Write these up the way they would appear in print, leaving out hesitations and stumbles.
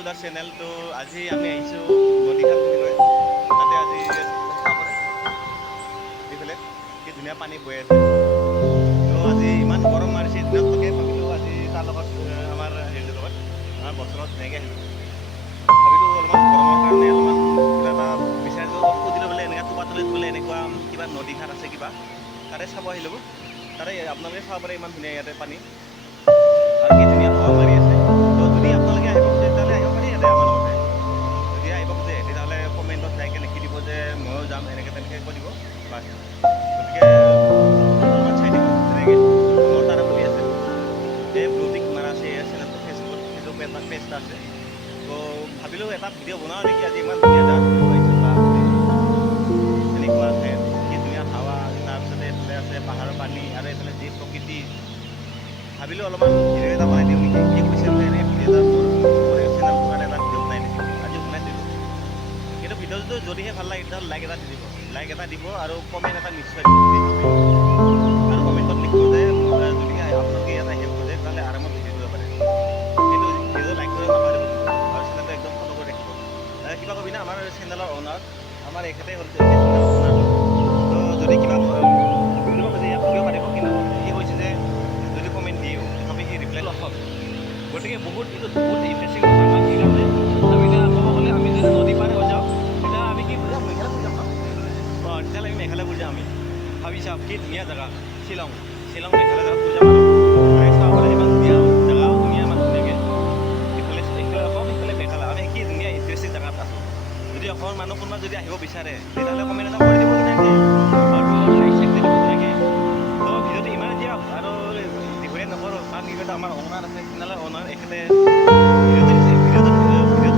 To the channel. তো আজি আমি আহিছোঁ নদীখাল বুলি কয়, তাতে আজি চাব পাৰে এইফালে কি ধুনীয়া পানী বৈ আছে। তো আজি ইমান গৰম মাৰিছে, দিনত তাকে ভাবিলোঁ আজি তাৰ লগত আমাৰ হেৰিৰ লগত আমাৰ বছৰত ধুনীয়াকৈ আহিলোঁ। ভাবিলোঁ অলপমান গৰমৰ কাৰণে অলপমান কিবা এটা বিচাৰিলোঁ, সুধিলোঁ বোলে এনেকৈ তোবাতলিত বোলে এনেকুৱা কিবা নদীঘাট আছে কিবা, তাতে চাব আহিলোঁ। তাতে আপোনালোকে চাব পাৰে ইমান ধুনীয়া ইয়াতে পানী আৰু কি ধুনীয়া হাৱা মাৰি আছে। তো যদি আপোনালোকে আহিব খোজে তেতিয়াহ'লে আহিব পাৰি ইয়াতে আমাৰ লগতে। যদি আহিব খোজে তেতিয়াহ'লে কমেণ্টত যাইকে লিখি দিব যে ময়ো যাম, এনেকৈ তেনেকৈ কৈ দিব বাছ। গতিকে অলপমান চাই দিব তেনেকৈ মোৰ তাৰে বুলি আছে এই ব্লুটিক মাৰা আছে এই চেনেলটো, ফেচবুক পেজ এটা আছে। তো ভাবিলোঁ এটা ভিডিঅ' বনাওঁ নেকি আজি, ইমান ধুনীয়া জেগাত ফুৰিব আহিছোঁ বাপৰে, এনেকুৱা ঠাইত কি ধুনীয়া হাৱা, তাৰপিছতে এইফালে আছে পাহাৰৰ পানী আৰু এইফালে যি প্ৰকৃতি। ভাবিলোঁ অলপমান ভিডিঅ' এটা বনাই দিওঁ নেকি, এই কৈছে বোলে এনেকৈ ভিডিঅ' এটা মোৰ চেনেলটোৰ কাৰণে এটা ভিডিঅ' বনাই দিছিল, আজি বনাই দিলোঁ। কিন্তু ভিডিঅ'টো যদিহে ভাল লাগে তেতিয়াহ'লে লাইক এটা দি দিব, লাইক এটা দিব আৰু কমেণ্ট এটা নিশ্চয় দিব প্লিজ প্লিজ। আৰু কমেণ্টত লিখিব যে যদিহে আপোনালোকে ইয়াত আহিব খোজে তেতিয়াহ'লে আৰামত ভিডিঅ' দিব পাৰে, কিন্তু ভিডিঅ' লাইক কৰিব নাপাহৰিব কিন্তু, আৰু চেনেলটো একদম ফ'ল' কৰি ৰাখিব। কিবা কবি না, আমাৰ চেনেলৰ অ'নাৰ আমাৰ এখেতে হ'ল চেনেলৰ অ'নাৰ। তো যদি কিবা সুধিব খোজে ইয়াত সুধিব পাৰিব, কিন্তু সি কৈছে যে যদি কমেণ্ট দিওঁ তথাপি সি ৰিপ্লাই নকৰে। গতিকে এইটো বহুত ইণ্টাৰেষ্টিং কথা। কাৰণ কি কাৰণে আমি এতিয়া ক'ব গ'লে আমি যদি নদী পাৰ হৈ যাওঁ তেতিয়া আমি কি বুজাম, মেঘালয় বুজাম ন। তেতিয়াহ'লে আমি মেঘালয় বুজাম। আমি ভাবি চাওঁ কি ধুনীয়া জেগা, শ্বিলং মেঘালয় জেগাত বুজাম আৰু চাব পাৰে ইমান ধুনীয়া জেগাও ধুনীয়া, ইমান ধুনীয়াকৈ ইফালে অসম সিফালে মেঘালয়, আমি কি ধুনীয়া ইণ্টাৰেষ্টিং জেগাত আছোঁ। যদি অসমৰ মানুহ কোনোবা যদি আহিব বিচাৰে তেতিয়াহ'লে কমেণ্ট এটা কৰি দিব ধুনীয়াকৈ আৰু লাইক চাইক দি দিব ধুনীয়াকৈ। তো ভিডিঅ'টো ইমানে দিয়ক আৰু দীঘলীয়া নকৰোঁ, কাৰণ কি কয় আমাৰ অ'নাৰ আছে, চেনেলৰ অ'নাৰ, এখেতে ভিডিঅ'টো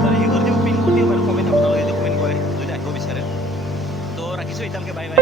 আৰু ই কৰি দিব, পিন কৰি দিব আৰু কমেণ্ট আপোনালোকে যদি কমেণ্ট কৰে যদি আহিব বিচাৰে। তো ৰাখিছোঁ এতিয়ালৈকে, বাই বাই।